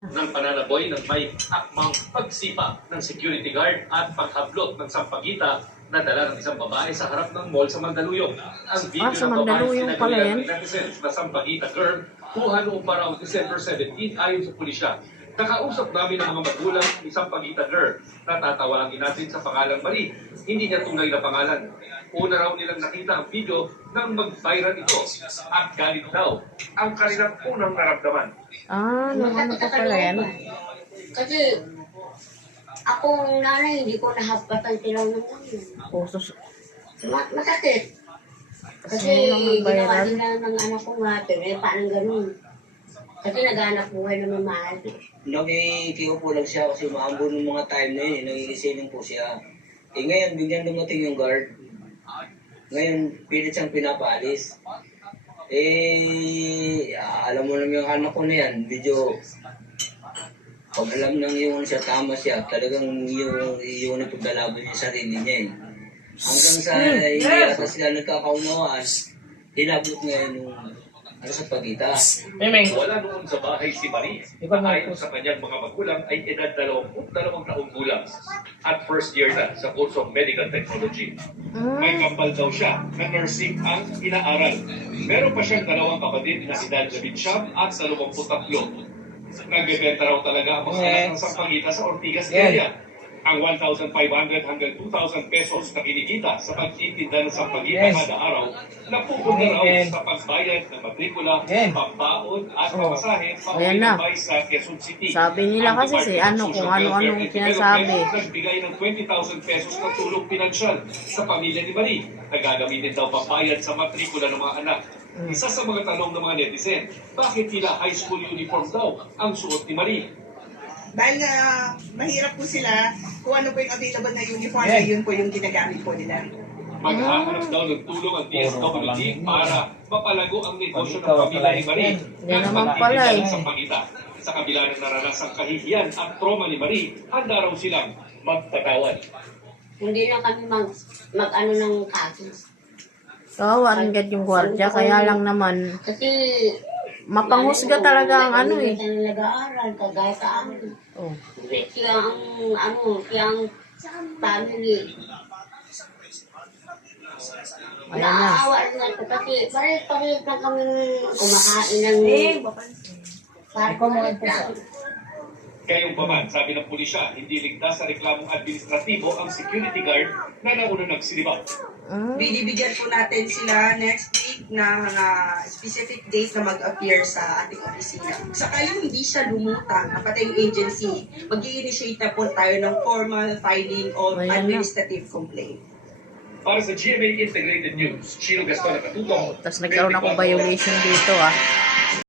ng pananaboy ng may akmang pagsipa ng security guard at paghablot ng sampagita na dala ng isang babae sa harap ng mall sa Mandaluyong. Ang video sa ng babae Mandaluyong pala yan. ng netizens na sampagita girl kuha noong paraw December 17 ayon sa pulisya. Nakausap namin ang mga magulang ng isang pagita girl na tatawagin natin sa pangalang Marie. Hindi niya tunay na pangalan. Una raw nilang nakita ang video nang mag-viral ito at galit daw ang kanilang unang naramdaman. Nung ano pa pala yan? Kasi akong nanay, hindi ko nahapatan silang ng ganyan. Pusos. Masakit. Kasi Nung ginawa mag-viral? nila ng anak ko nga, paano ganun. Kasi nag-anak buhay na mamahal. Nakikiupo lang siya kasi maambon ng mga time na yun, nagigisiling po siya. Ngayon, bigyan dumating yung guard. Ngayon, pilit siyang pinapaalis. Alam mo naman yung anak ko na yan, medyo pag alam nang yung siya, tama siya, talagang yung nagpagdalaban niya sarili niya eh. Hanggang sa hindi ata sila nagkakaunawaan, hinablot ngayon yung sa pagita. Wala noon sa bahay si Marie. Ayon sa kanyang mga magulang ay edad 22 taong gulang at first year na sa course of medical technology. May kambal daw siya na nursing ang inaaral. Meron pa siyang dalawang kapatid na edad 19 at 23. Nagbebenta raw talaga ang mga anak ng sampagita sa Ortigas area. Ang 1,500 hanggang 2,000 pesos na kinikita sa pagtitinda ng sampagita kada araw, napupunta raw sa pagbayad ng matrikula, pambaon at pamasahe na. sa Quezon City. Sabi nila kasi si kung ano-anong sinasabi. Nagbigay ng 20,000 pesos na tulong pinansyal sa pamilya ni Marie na gagamitin daw pambayad sa matrikula ng mga anak. Isa sa mga tanong ng mga netizen, bakit tila high school uniform daw ang suot ni Marie? Dahil mahirap po sila kung ano po yung available na uniform na yun po yung ginagamit po nila. Maghahanap daw ng tulong ang DSWD para mapalago ang negosyo ng pamilya ni Marie. Yan naman pala eh. Sa kabila ng naranasang kahihiyan at trauma ni Marie, handa raw silang magpatawad. Hindi na kami mag-ano ng kaso. Kawawan agad yung gwardiya, kaya lang naman Kasi mapanghusga talaga ang ano eh. Hindi na nag-aaral, kagaya sa amin. Oh. Siya ang family. Ayan na. Naawa rin ako kasi pares-pares na kami kumakain ng Kayong paman, sabi ng pulisya, hindi ligtas sa reklamong administratibo ang security guard na nauna nagsilibak. Binibigyan po natin sila next week ng specific date na mag-appear sa ating opisina. Sakaling hindi siya lumutang, pati yung agency, mag-i-initiate na po tayo ng formal filing of Ayan na. administrative complaint. Para sa GMA Integrated News, Chino Gaston at Katuto. Tapos nagkaroon ako violation dito